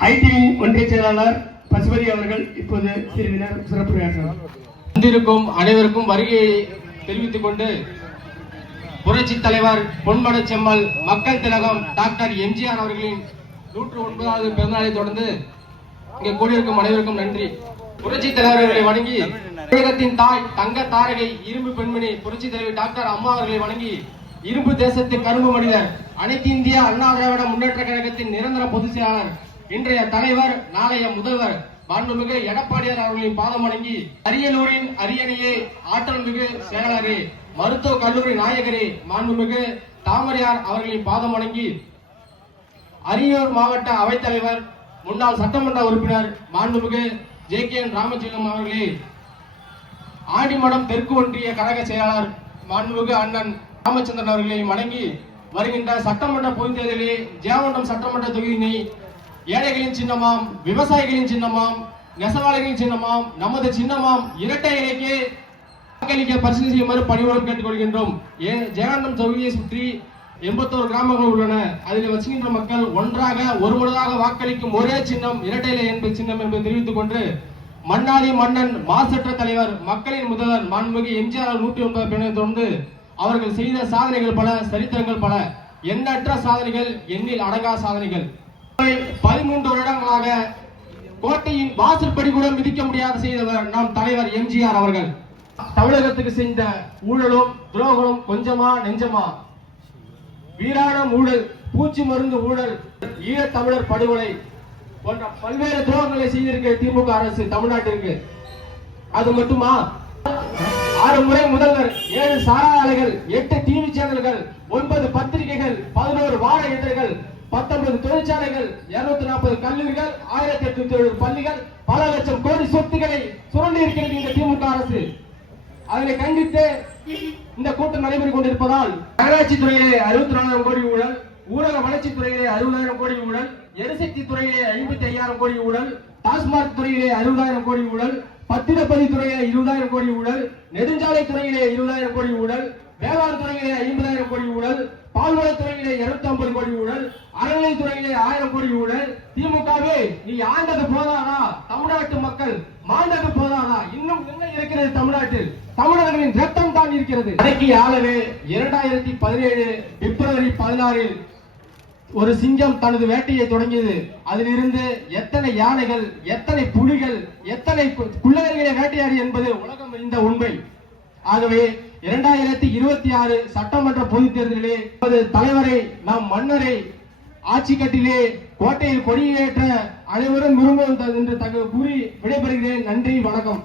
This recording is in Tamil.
ஐடி ஒன்றிய செயலாளர் பசுபதி அவர்கள் இப்போது சிறிது நேரம் வந்திருக்கும் அனைவருக்கும் வருகையை தெரிவித்துக் கொண்டு புரட்சி தலைவர் பொன்மட செம்மல் மக்கள் திலகம் டாக்டர் எம்ஜிஆர் அவர்களின் நூற்று ஒன்பதாவது பிறந்தநாளை தொடர்ந்து இங்கே கூடியிருக்கும் அனைவருக்கும் நன்றி. புரட்சி தலைவர்களை வணங்கி தமிழகத்தின் தாய் தங்க தாரகை இரும்பு பெண்மணி புரட்சி தலைவர் டாக்டர் அம்மா அவர்களை வணங்கி இரும்பு தேசத்தின் கரும்பு மனிதர் அனைத்து இந்திய அண்ணா திராவிட முன்னேற்ற கழகத்தின் நிரந்தர பொதுச் செயலாளர் இன்றைய தலைவர் நாளைய முதல்வர் மாண்புமிகு எடப்பாடியார் அவர்களின் பாதம் அடங்கி அரியலூரின் அரியணையே ஆற்றல் மிகு செயலாளரே மருத்துவ கல்லூரி நாயகரே மாண்புமிகு தாமரையார் அவர்களின் பாதம் அடங்கி அரியலூர் மாவட்ட அவைத்தலைவர் முன்னாள் சட்டமன்ற உறுப்பினர் மாண்புமிகு ஜே கே என் ராமச்சந்திரன் அவர்களே ஆண்டிமடம் தெற்கு ஒன்றிய கழக செயலாளர் மாண்புமிகு அண்ணன் ராமச்சந்திரன் அவர்களையும் வணங்கி வருகின்ற சட்டமன்ற பொதுத் தேர்தலில் ஜெயமண்டம் சட்டமன்ற தொகுதியினை ஏழைகளின் சின்னமாம் விவசாயிகளின் சின்னமாம் நெசவாளர்களின் சின்னமாம் நமது சின்னமாம் இரட்டை இலைக்கு வாக்களிக்க பரிசீலனை செய்யுமாறு பணிவுடன் கேட்டுக்கொள்கின்றோம். ஏ ஜெயானந்தம் தொகுதியை சுற்றி எண்பத்தோரு கிராமங்கள் உள்ளன. அதில் வசிக்கின்ற மக்கள் ஒன்றாக ஒருமனதாக வாக்களிக்கும் ஒரே சின்னம் இரட்டை இலை என்பது சின்னம் என்பதை தெரிவித்துக் கொண்டு மன்னாதி மன்னன் மாசற்ற தலைவர் மக்களின் முதல்வர் மாண்புமிகு எம்ஜிஆர் நூற்றி ஒன்பது பேரை தொடர்ந்து அவர்கள் செய்த சாதனைகள் பல சரித்திரங்கள் பல. எண்ணற்ற சாதனைகள் எண்ணில் அடங்கா சாதனைகள். பதிமூன்று வருடங்களாக கோட்டையின் வாசற்படி கூட மிதிக்க முடியாத செய்தவர் நம் தலைவர் எம்ஜிஆர் அவர்கள். தமிழகத்துக்கு செய்த ஊழலும் துரோகமும் கொஞ்சமா நெஞ்சமா? வீராணம் ஊழல் பூச்சி மருந்து ஊழல் ஈழத் தமிழர் படுகொலை போன்ற பல்வேறு துரோகங்களை செய்திருக்க திமுக அரசு தமிழ்நாட்டிற்கு. அது மட்டுமா? ஆறு முறை முதல்வர் ஏழு சாரா ஆலைகள் எட்டு டிவி சேனல்கள் ஒன்பது பத்திரிகைகள் பத்தொன்பது தொழிற்சாலைகள் இருநூத்தி நாற்பது கல்லூரிகள் ஆயிரத்தி எட்நூத்தி எழுபது பள்ளிகள் பல லட்சம் கோடி சொத்துக்களை சுரண்டி இருக்கிறது இந்த திமுக அரசு. அதனை கண்டித்து இந்த கூட்டம் நடைபெற்றுக் கொண்டிருப்பதால் நகராட்சி துறையிலே அறுபத்தி நாலாயிரம் கோடி ஊழல் ஊரக வளர்ச்சி துறையிலே அறுபதாயிரம் கோடி ஊழல் எரிசக்தி துறையிலே ஐம்பத்தி ஐயாயிரம் கோடி ஊழல் டாஸ்மாக் துறையிலே அறுபதாயிரம் கோடி ஊழல் பத்திரப்பதி துறையிலே இருபதாயிரம் கோடி ஊழல் நெடுஞ்சாலை துறையிலே இருபதாயிரம் கோடி ஊழல் வேளாண் துறையிலே ஐம்பதாயிரம் கோடி ஊழல் பால்வளத்துறை ஐம்பது கோடி ஊழல் அறநிலை துறையிலே ஆயிரம் கோடி ஊழல். திமுகவே நீ ஆண்டது போதானா? தமிழ்நாட்டு மக்கள் மாண்டது போதானா? இன்னும் என்ன இருக்கிறது தமிழ்நாட்டில்? தமிழர்களின் ரத்தம் தான் இருக்கிறது. அடக்கி ஆளவே இரண்டாயிரத்தி பதினேழு பிப்ரவரி பதினாறில் ஒரு சிங்கம் தனது வேட்டையை தொடங்கியது. அதிலிருந்து எத்தனை யானைகள் எத்தனை புலிகள் எத்தனை கு- வேட்டையாடி என்பது உலகம் இந்த உண்மை. ஆகவே இரண்டாயிரத்தி இருபத்தி ஆறு சட்டமன்ற பொதுத் தேர்தலிலே நமது தலைவரை நம் மன்னரை ஆட்சி கட்டிலே கோட்டையில் கொடியேற்ற அனைவரும் விரும்பும் என்று தகவல் கூறி விடைபெறுகிறேன். நன்றி வணக்கம்.